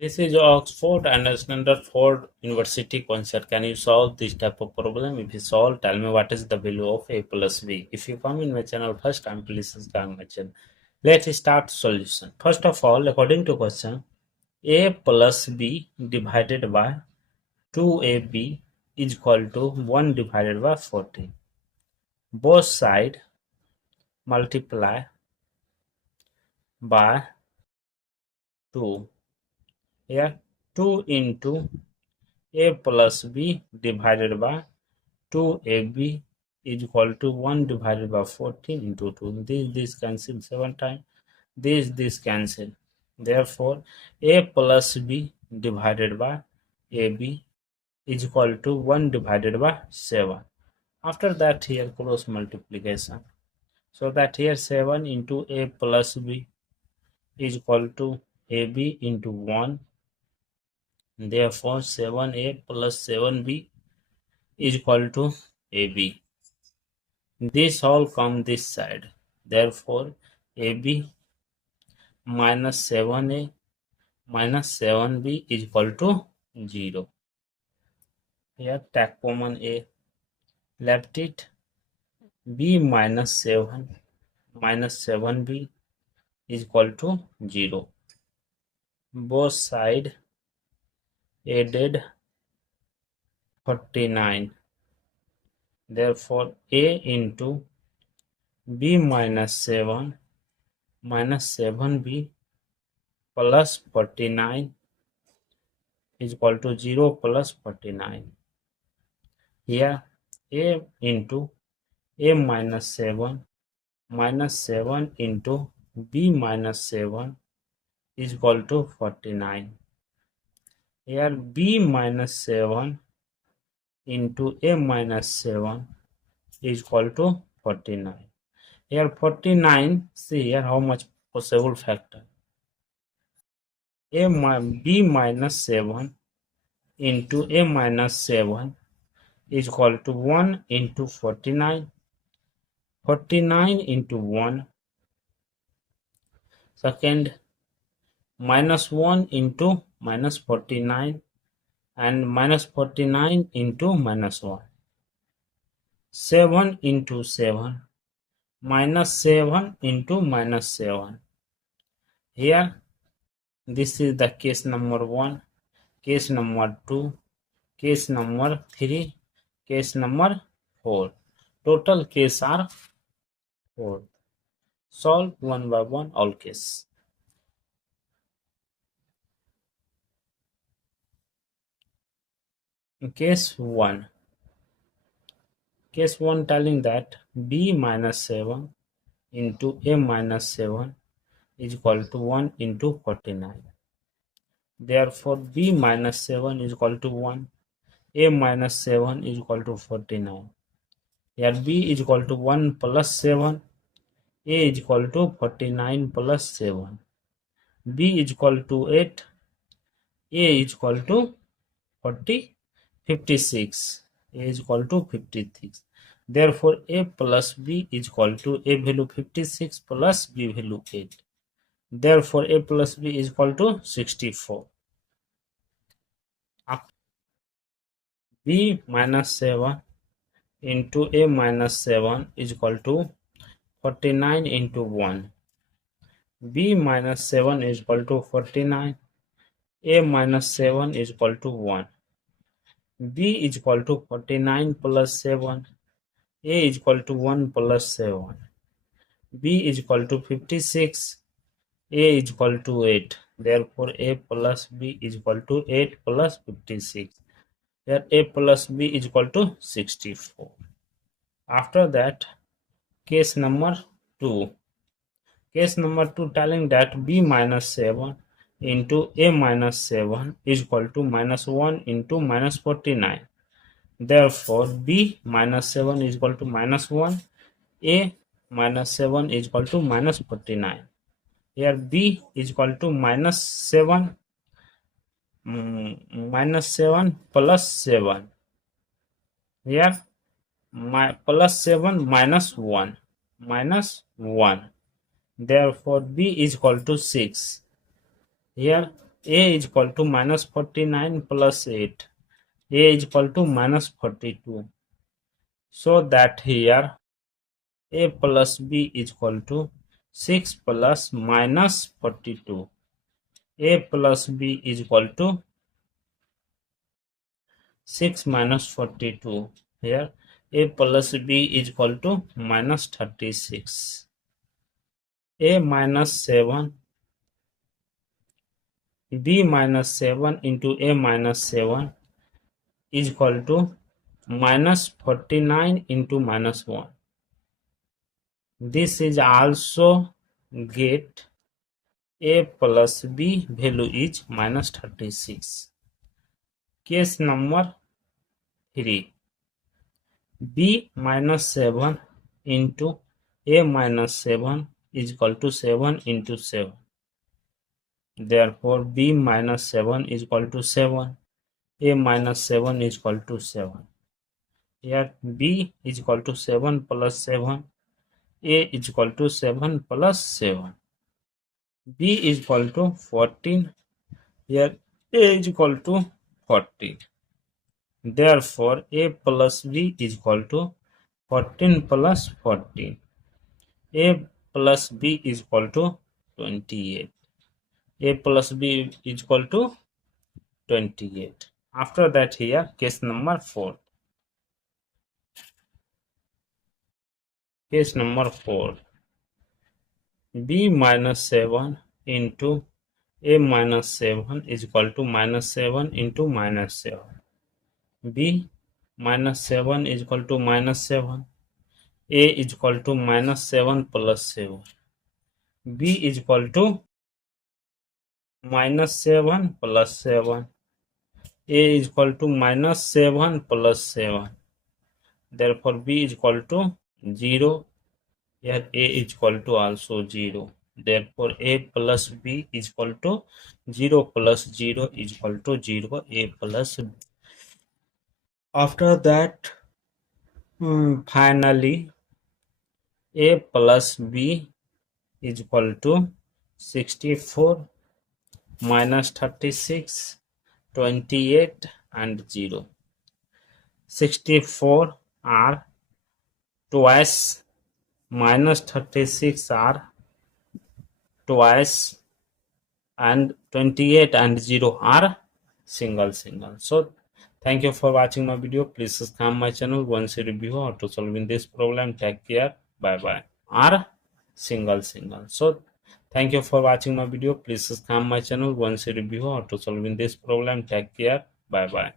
This is Oxford and Stanford University concept. Can you solve this type of problem? If you solve, tell me what is the value of a plus b. If you come in my channel first time, please subscribe my channel. Let's start solution. First of all, according to question, a plus b divided by 2ab is equal to 1 divided by 14. Both side multiply by 2. Here 2 into a plus b divided by 2ab is equal to 1 divided by 14 into 2. This cancel 7 times. This cancel. Therefore, a plus b divided by ab is equal to 1 divided by 7. After that, here cross multiplication. So that here 7 into a plus b is equal to ab into 1. Therefore, 7a plus 7b is equal to ab. This all come this side. Therefore, ab minus 7a minus 7b is equal to 0. Here take common a, left it, b minus 7 minus 7b is equal to 0. Both side added 49. Therefore, a into b minus 7 minus 7b plus 49 is equal to 0 plus 49. Here a into a minus 7 minus 7 into b minus 7 is equal to 49. Here b minus 7 into a minus 7 is equal to 49. Here 49, see here how much possible factor. B minus 7 into a minus 7 is equal to 1 into 49. 49 into 1. Second, minus 1 into minus 49 and minus 49 into minus 1. 7 into 7 minus 7 into minus 7. Here, this is the case number 1, case number 2, case number 3, case number 4. Total case are 4. Solve one by one all case. Case 1. Case 1 telling that b minus 7 into a minus 7 is equal to 1 into 49. Therefore, b minus 7 is equal to 1. A minus 7 is equal to 49. Here b is equal to 1 plus 7. A is equal to 49 plus 7. B is equal to 8. A is equal to 56. A is equal to 56. Therefore, a plus b is equal to a value 56 plus b value 8. Therefore, a plus b is equal to 64. B minus 7 into a minus 7 is equal to 49 into 1. B minus 7 is equal to 49. A minus 7 is equal to 1. B is equal to 49 plus 7. A is equal to 1 plus 7. B is equal to 56. A is equal to 8. Therefore, A plus B is equal to 8 plus 56. Here, A plus B is equal to 64. After that, case number 2. Case number 2 telling that b minus 7 into a minus 7 is equal to minus 1 into minus 49. Therefore, b minus 7 is equal to minus 1. A minus 7 is equal to minus 49. Here b is equal to minus 7 plus 7. Here plus 7 minus 1 minus 1. Therefore, b is equal to 6. Here A is equal to minus 49 plus 8. A is equal to minus 42. So that here A plus B is equal to 6 plus minus 42. A plus B is equal to 6 minus 42. Here A plus B is equal to minus 36. A minus 7, B minus 7 into A minus 7 is equal to minus 49 into minus 1. This is also get A plus B value is minus 36. Case number 3. B minus 7 into A minus 7 is equal to 7 into 7. Therefore, B minus 7 is equal to 7. A minus 7 is equal to 7. Here B is equal to 7 plus 7. A is equal to 7 plus 7. B is equal to 14. Here A is equal to 14. Therefore, A plus B is equal to 14 plus 14. A plus B is equal to 28. A plus B is equal to 28. After that, here case number 4. Case number 4. B minus 7 into A minus 7 is equal to minus 7 into minus 7. B minus 7 is equal to minus 7. A is equal to minus 7 plus 7. B is equal to minus 7 plus 7. A is equal to minus 7 plus 7. Therefore, B is equal to 0. Here A is equal to also 0. Therefore, A plus B is equal to 0 plus 0 is equal to 0. A plus B. After that, finally, A plus B is equal to 64 minus 36, 28 and 0. 64 are twice, minus 36 are twice, and 28 and 0 are single. So thank you for watching my video. Please subscribe my channel. Once you review how to solving this problem. Take care. Bye bye. Are single. So thank you for watching my video. Please subscribe my channel. Once you review how to solving this problem. Take care. Bye bye.